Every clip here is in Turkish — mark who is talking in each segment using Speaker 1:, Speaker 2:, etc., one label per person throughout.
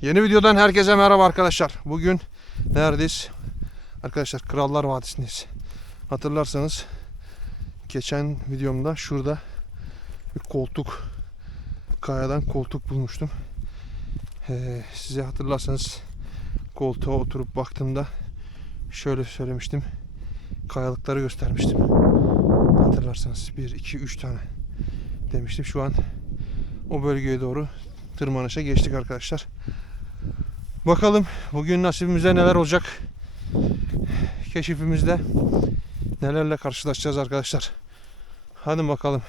Speaker 1: Yeni videodan herkese merhaba arkadaşlar. Bugün neredeyiz? Arkadaşlar Krallar Vadisi'ndeyiz. Hatırlarsanız geçen videomda şurada bir koltuk kayadan koltuk bulmuştum. Ee, size hatırlarsanız koltuğa oturup baktığımda şöyle söylemiştim. Kayalıkları göstermiştim. Hatırlarsanız 1, 2, 3 tane demiştim. Şu an o bölgeye doğru tırmanışa geçtik arkadaşlar. Bakalım bugün nasibimizde neler olacak. Keşifimizde nelerle karşılaşacağız arkadaşlar. Hadi bakalım.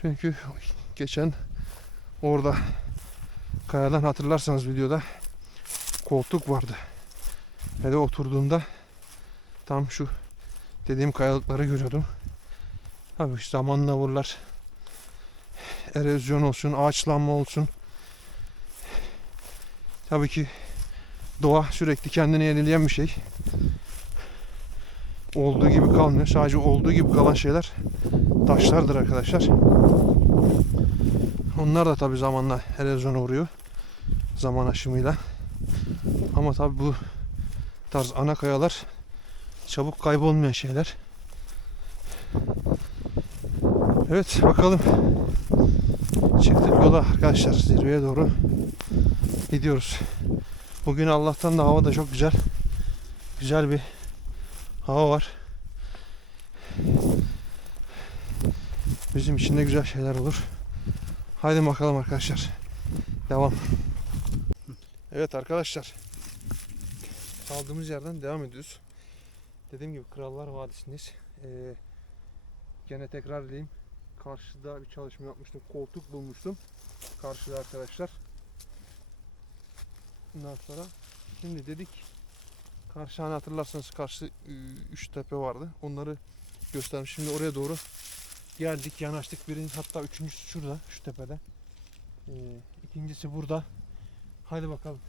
Speaker 1: Çünkü geçen orada kayadan hatırlarsanız videoda koltuk vardı. Ve de oturduğumda tam şu dediğim kayalıkları görüyordum. Tabii zamanla vururlar. Erozyon olsun, ağaçlanma olsun. Tabii ki doğa sürekli kendini yenileyen bir şey. Olduğu gibi kalmıyor. Sadece olduğu gibi kalan şeyler taşlardır arkadaşlar. Onlar da tabii zamanla erozyona uğruyor. Zaman aşımıyla. Ama tabii bu tarz ana kayalar çabuk kaybolmayan şeyler. Evet bakalım. Çıktık yola arkadaşlar zirveye doğru gidiyoruz. Bugün Allah'tan da hava da çok güzel. Güzel bir hava var. Bizim için de güzel şeyler olur. Haydi bakalım arkadaşlar. Devam. Evet arkadaşlar. Kaldığımız yerden devam ediyoruz. Dediğim gibi Krallar Vadisi'ndeyiz. Ee, gene tekrar edeyim. Karşıda bir çalışma yapmıştım. Koltuk bulmuştum. Karşıda arkadaşlar. Bundan sonra şimdi dedik karşı hani hatırlarsanız karşı 3 tepe vardı. Onları göstermiş. Şimdi oraya doğru geldik, yanaştık. Birinin hatta üçüncüsü şurada, şu tepede. Ee, ikincisi burada. Haydi bakalım.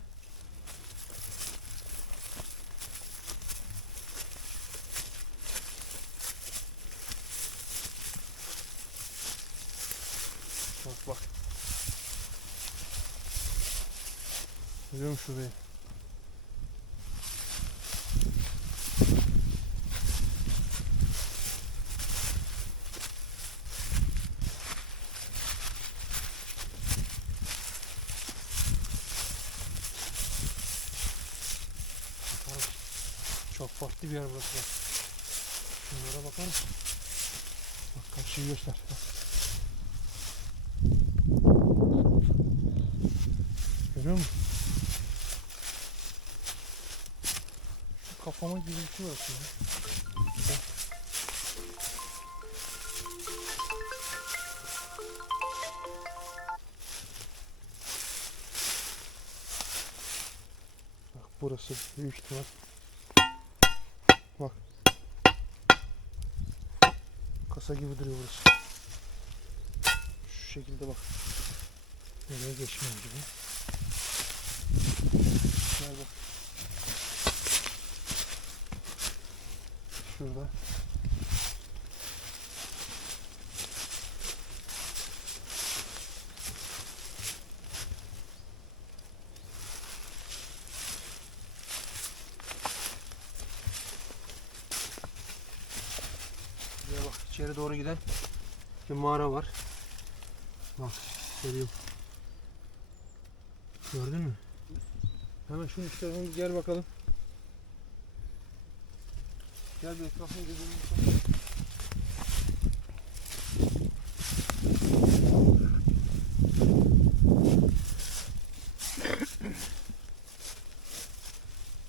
Speaker 1: Bak bak. Görüyor musun şurayı? Bakalım. Çok farklı bir yer burası. Şunlara bakar mısın? Bak karşıyı göster. Bak. Görüyor musun? Şu kafama şey var. Bak burası büyük ihtimal. Bak. Kasa gibi duruyor burası. Şu şekilde bak. Nereye geçmiyor gibi. Gel bak. Şurada. Buraya bak içeri doğru giden bir mağara var. Bak geliyor. Gördün mü? Hemen şunun üst tarafına gel bakalım. Gel bir etrafını gezelim.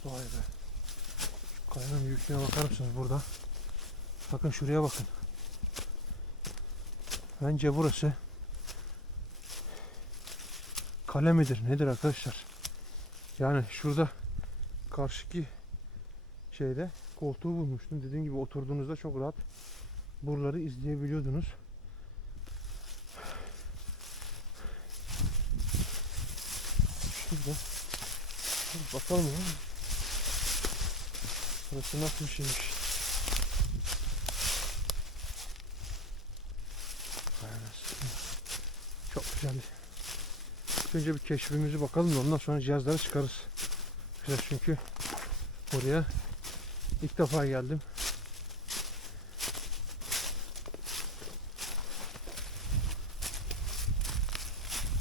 Speaker 1: Vay be. Şu kayanın büyüklüğüne bakar mısınız burada? Bakın şuraya bakın. Bence burası kale midir nedir arkadaşlar? Yani şurada karşıki şeyde koltuğu bulmuştum. Dediğim gibi oturduğunuzda çok rahat buraları izleyebiliyordunuz. Şurada. Dur bakalım ya. Burası nasıl bir şeymiş. Çok Güzel. İlk Önce bir keşfimizi bakalım da ondan sonra cihazları çıkarız. Güzel çünkü oraya ilk defa geldim.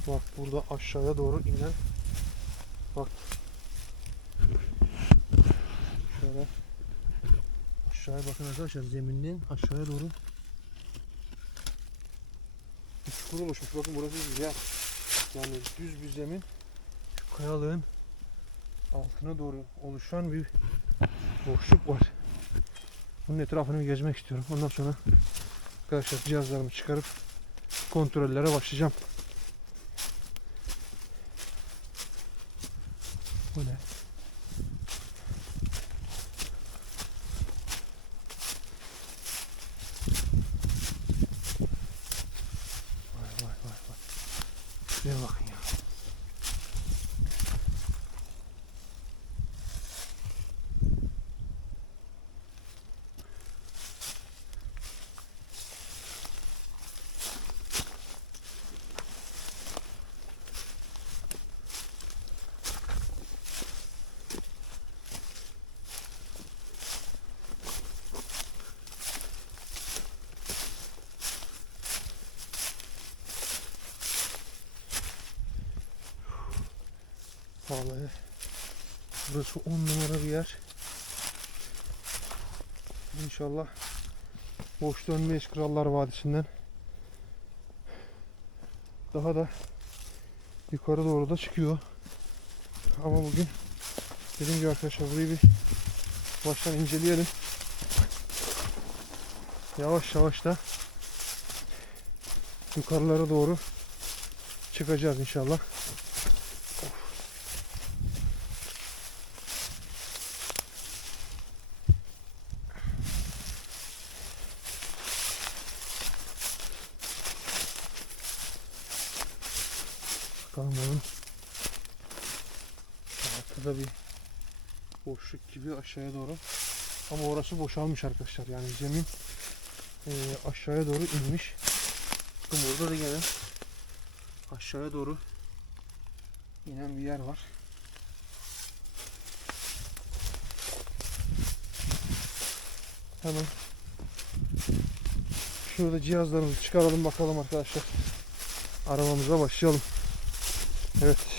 Speaker 1: Bak burada aşağıya doğru inen bak şöyle aşağıya bakın arkadaşlar zeminden aşağıya doğru bir çukur oluşmuş. Bakın burası yer. Yani düz bir zemin. Şu kayalığın altına doğru oluşan bir boşluk var. Bunun etrafını gezmek istiyorum. Ondan sonra arkadaşlar cihazlarımı çıkarıp kontrollere başlayacağım. Bu ne? Vay vay vay vay. Şuraya bakın ya. Vallahi burası on numara bir yer. İnşallah boş dönmeyiz Krallar Vadisi'nden. Daha da yukarı doğru da çıkıyor. Ama bugün dediğim gibi arkadaşlar burayı bir baştan inceleyelim. Yavaş yavaş da yukarılara doğru çıkacağız inşallah. Bakalım bunun altta bir boşluk gibi aşağıya doğru. Ama orası boşalmış arkadaşlar. Yani zemin eee, aşağıya doğru inmiş. Bakın burada da gene aşağıya doğru inen bir yer var. Hemen şurada cihazlarımızı çıkaralım bakalım arkadaşlar. Aramamıza başlayalım. Evet.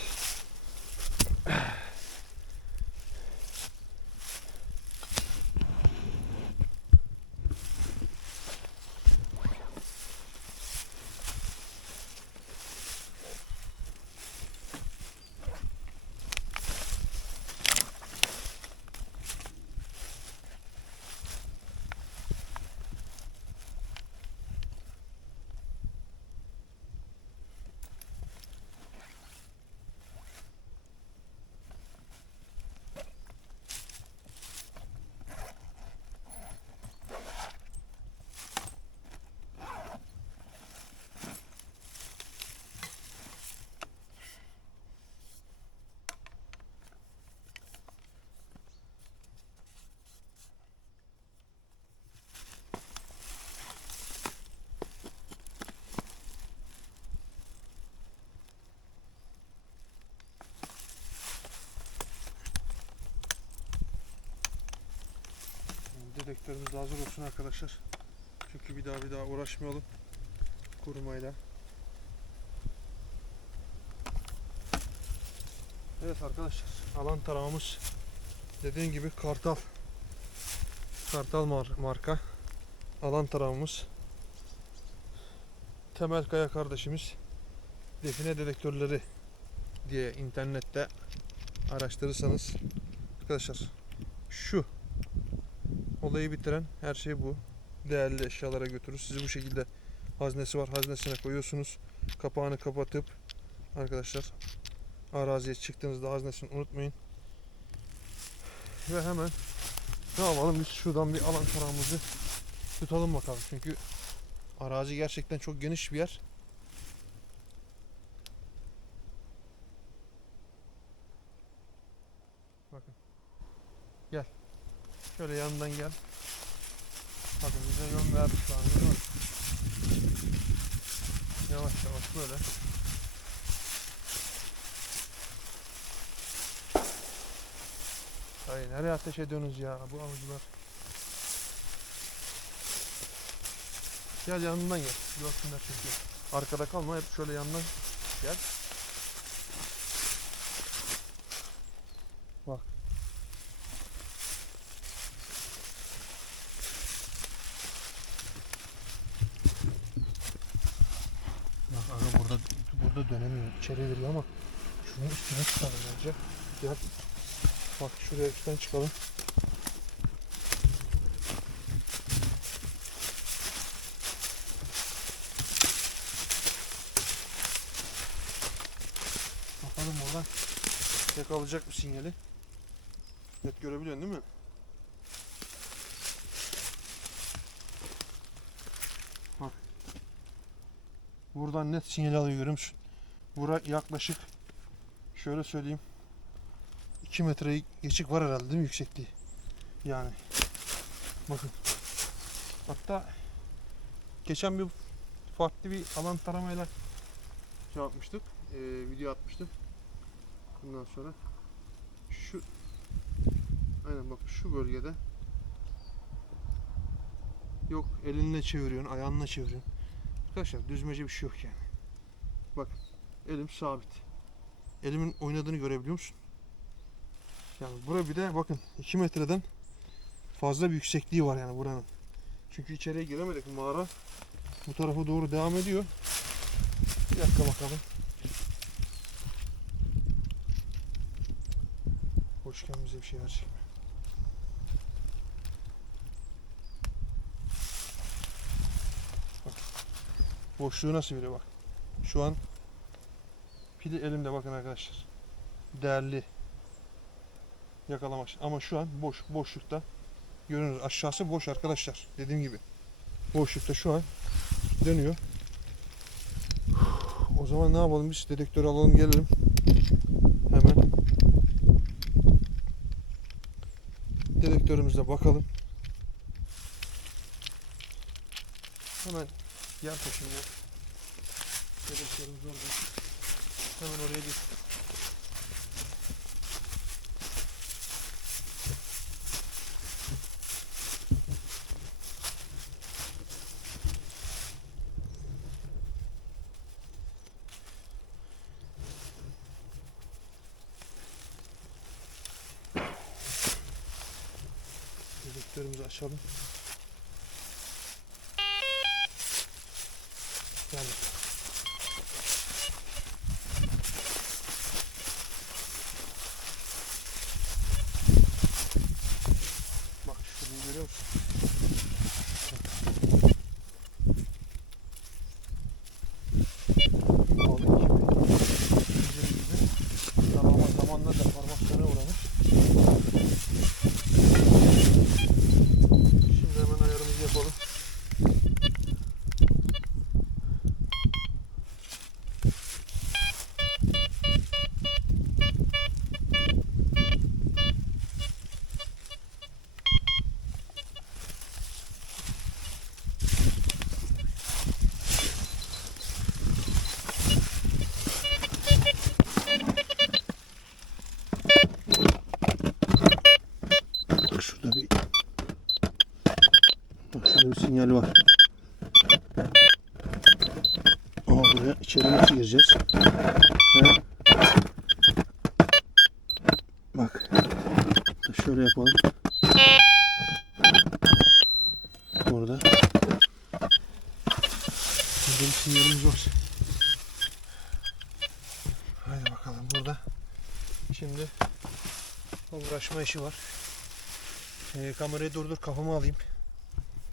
Speaker 1: Dedektörümüz de hazır olsun arkadaşlar. Çünkü bir daha bir daha uğraşmayalım kurumayla. Evet arkadaşlar alan taramamız dediğim gibi Kartal Kartal mar- marka alan taramamız Temel Kaya kardeşimiz define dedektörleri diye internette araştırırsanız arkadaşlar şu olayı bitiren her şey bu. Değerli eşyalara götürür. Sizi bu şekilde haznesi var. Haznesine koyuyorsunuz. Kapağını kapatıp arkadaşlar araziye çıktığınızda haznesini unutmayın. Ve hemen ne yapalım biz şuradan bir alan tarağımızı tutalım bakalım. Çünkü arazi gerçekten çok geniş bir yer. Şöyle yanından gel. Bakın bize yön verdi şu an. Yavaş yavaş böyle. Ay nereye ateş ediyorsunuz ya bu avcılar? Gel yanından gel. Görsünler çünkü. Arkada kalma hep şöyle yandan gel. Aga burada burada dönemiyor. İçeri giriyor ama şunun üstüne çıkalım bence. Gel. Bak şuraya üstten çıkalım. Bakalım oradan yakalayacak mı sinyali? Net görebiliyorsun değil mi? Buradan net sinyal alıyor görüyor musun? Bura yaklaşık şöyle söyleyeyim 2 metre geçik var herhalde değil mi yüksekliği? Yani. Bakın. Hatta geçen bir farklı bir alan taramayla şey yapmıştık. eee, video atmıştık. Bundan sonra şu aynen bak şu bölgede yok elinle çeviriyorsun, ayağınla çeviriyorsun. Arkadaşlar düzmece bir şey yok yani. Bak elim sabit. Elimin oynadığını görebiliyor musun? Yani bura bir de bakın 2 metreden fazla bir yüksekliği var yani buranın. Çünkü içeriye giremedik mağara. Bu tarafa doğru devam ediyor. Bir dakika bakalım. Boşken bize bir şey verecek Boşluğu nasıl veriyor bak. Şu an pili elimde bakın arkadaşlar. Değerli yakalamak. Ama şu an boş, boşlukta. Görüyorsunuz aşağısı boş arkadaşlar. Dediğim gibi. Boşlukta şu an dönüyor. O zaman ne yapalım biz? Dedektörü alalım gelelim. Hemen. Dedektörümüzle bakalım. Hemen yan taşında. Dedektörümüz orada. Hemen oraya git. Dedektörümüzü açalım. Yani. Bak şurayı görüyor musun? Balık gibi. Zincir gibi. Ama zamanla deformasyona uğramış. Şimdi hemen ayarımızı yapalım. Bak şurada bir Bak şurada bir sinyal var. Ama buraya içeri nasıl gireceğiz? He? Bak. Şöyle yapalım. Orada. Burada bir sinyalimiz var. Haydi bakalım burada. Şimdi uğraşma işi var. Ee, kamerayı durdur kafama alayım.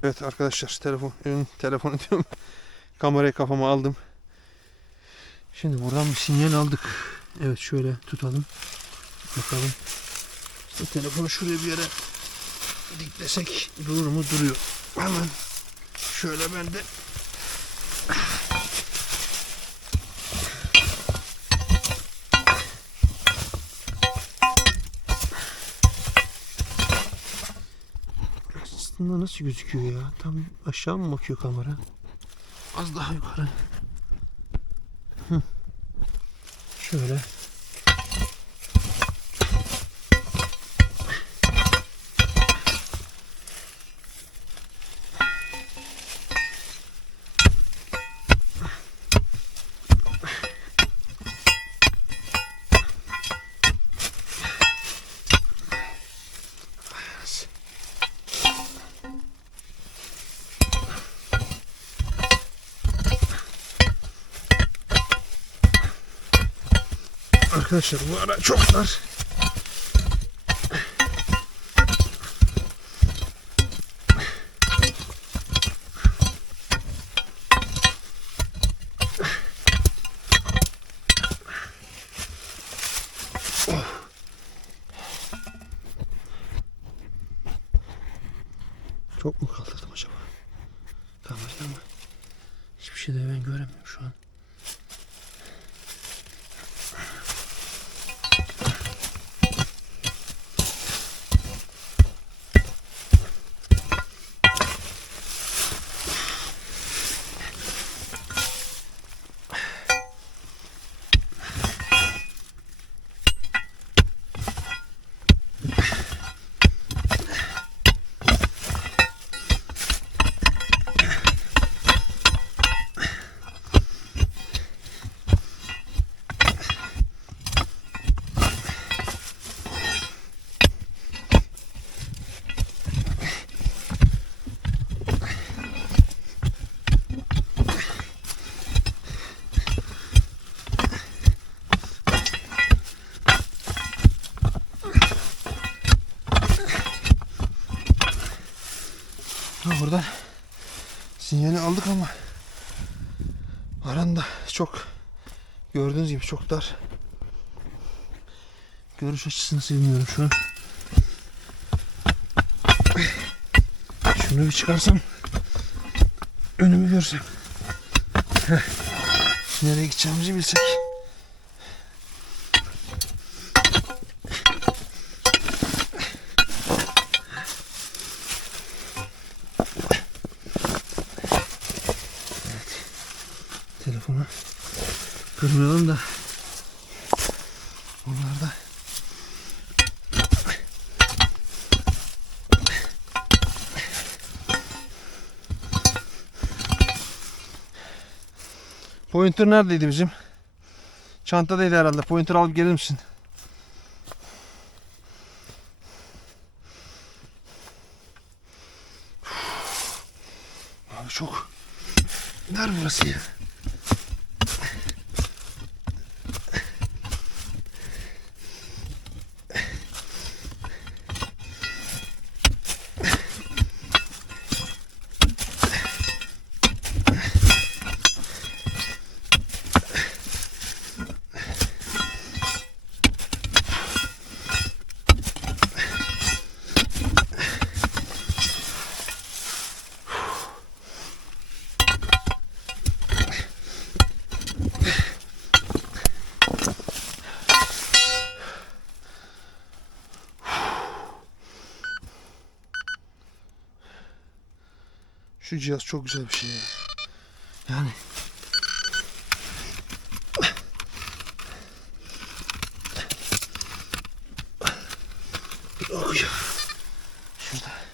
Speaker 1: Evet arkadaşlar telefon ön telefonu diyorum. Kamerayı kafama aldım. Şimdi buradan bir sinyal aldık. Evet şöyle tutalım. Bakalım. İşte telefonu şuraya bir yere diklesek durur mu? Duruyor. Hemen şöyle ben de Aslında nasıl gözüküyor ya? Tam aşağı mı bakıyor kamera? Az daha yukarı. Şöyle. Arkadaşlar bu ara çok dar. Çok mu kaldırdım acaba? Kamerayı ama hiçbir şey de ben göremiyorum şu an. Ha, buradan sinyali aldık ama aranda çok gördüğünüz gibi çok dar. Görüş açısını sevmiyorum şu an. Şunu bir çıkarsam önümü görsem. Heh. Nereye gideceğimizi bilsek. Telefonu kırmayalım da onlar da Pointer neredeydi bizim? Çantadaydı herhalde. Pointer alıp gelir misin? Abi çok dar burası ya. Şu cihaz çok güzel bir şey ya. Yani Oh ya. Şurada.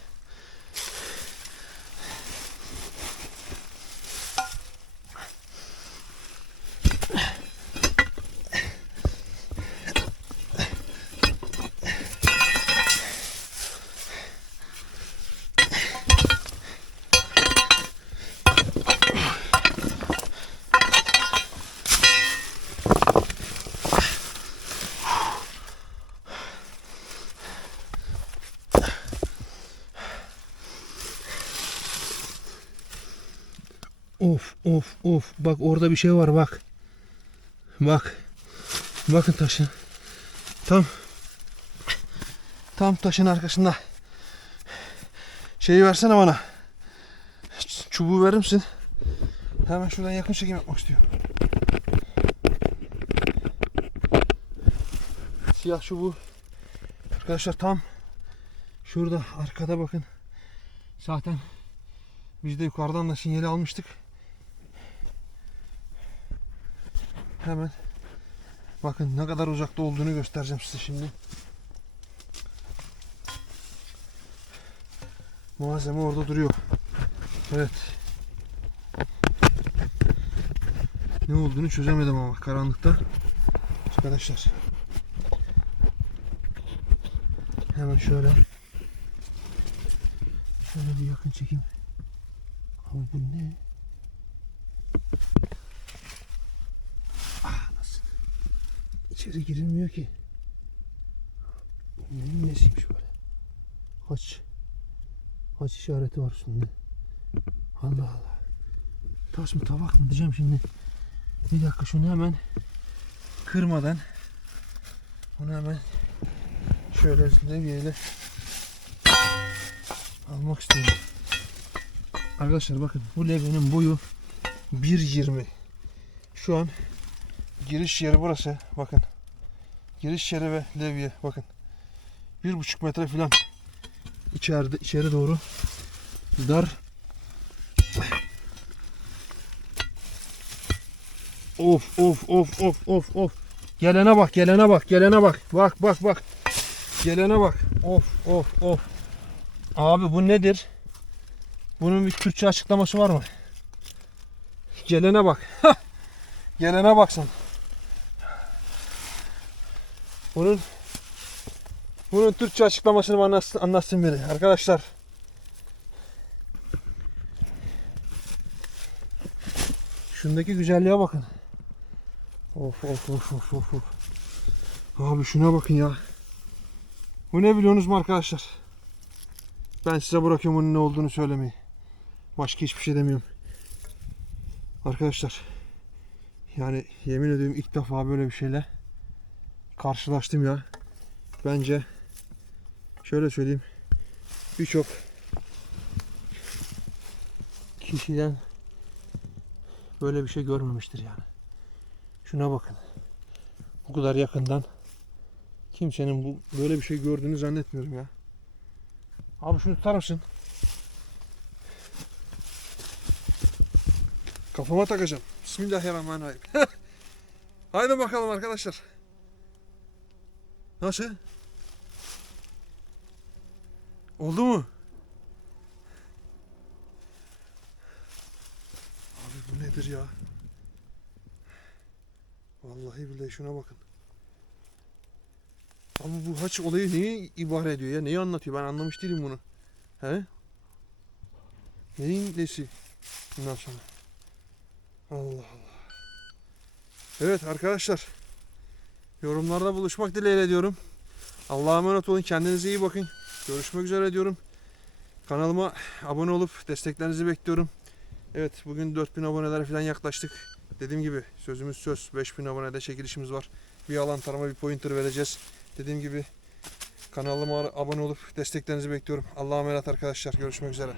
Speaker 1: Of. Bak orada bir şey var bak. Bak. Bakın taşın. Tam tam taşın arkasında. Şeyi versene bana. Çubuğu verir misin? Hemen şuradan yakın çekim yapmak istiyorum. Siyah çubuğu. Arkadaşlar tam şurada arkada bakın. Zaten biz de yukarıdan da sinyali almıştık. Hemen bakın ne kadar uzakta olduğunu göstereceğim size şimdi. Malzeme orada duruyor. Evet. Ne olduğunu çözemedim ama karanlıkta. Arkadaşlar. Hemen şöyle. Şöyle bir yakın çekeyim. Ama bu ne? Ah nasıl? İçeri girilmiyor ki. Neyin nesiymiş böyle? Haç. Haç işareti var üstünde. Allah Allah. Taş mı tabak mı diyeceğim şimdi. Bir dakika şunu hemen kırmadan bunu hemen şöyle levyeyle almak istiyorum. Arkadaşlar bakın bu levyenin boyu 1.20. Şu an giriş yeri burası. Bakın. Giriş yeri ve levye bakın. Bir buçuk metre falan içeride içeri doğru dar. Of of of of of of. Gelene bak, gelene bak, gelene bak. Bak bak bak. Gelene bak. Of of of. Abi bu nedir? Bunun bir Türkçe açıklaması var mı? Gelene bak. Gelene baksın. Bunun bunun Türkçe açıklamasını anlatsın, anlatsın biri. Arkadaşlar. Şundaki güzelliğe bakın. Of of of of of. of. Abi şuna bakın ya. Bu ne biliyorsunuz mu arkadaşlar? Ben size bırakıyorum onun ne olduğunu söylemeyi. Başka hiçbir şey demiyorum. Arkadaşlar yani yemin ediyorum ilk defa böyle bir şeyle karşılaştım ya. Bence şöyle söyleyeyim. Birçok kişiden böyle bir şey görmemiştir yani. Şuna bakın. Bu kadar yakından kimsenin bu böyle bir şey gördüğünü zannetmiyorum ya. Abi şunu tutar mısın? Kafama takacağım. Bismillahirrahmanirrahim. Haydi bakalım arkadaşlar. Nasıl? Oldu mu? Abi bu nedir ya? Vallahi billahi şuna bakın. Abi bu haç olayı neyi ibare ediyor ya? Neyi anlatıyor? Ben anlamış değilim bunu. He? Neyin nesi? Bundan sonra. Allah Allah. Evet arkadaşlar. Yorumlarda buluşmak dileğiyle diyorum. Allah'a emanet olun. Kendinize iyi bakın. Görüşmek üzere diyorum. Kanalıma abone olup desteklerinizi bekliyorum. Evet bugün 4000 abonelere falan yaklaştık. Dediğim gibi sözümüz söz. 5000 abonede çekilişimiz var. Bir alan tarama bir pointer vereceğiz. Dediğim gibi kanalıma abone olup desteklerinizi bekliyorum. Allah'a emanet arkadaşlar. Görüşmek üzere.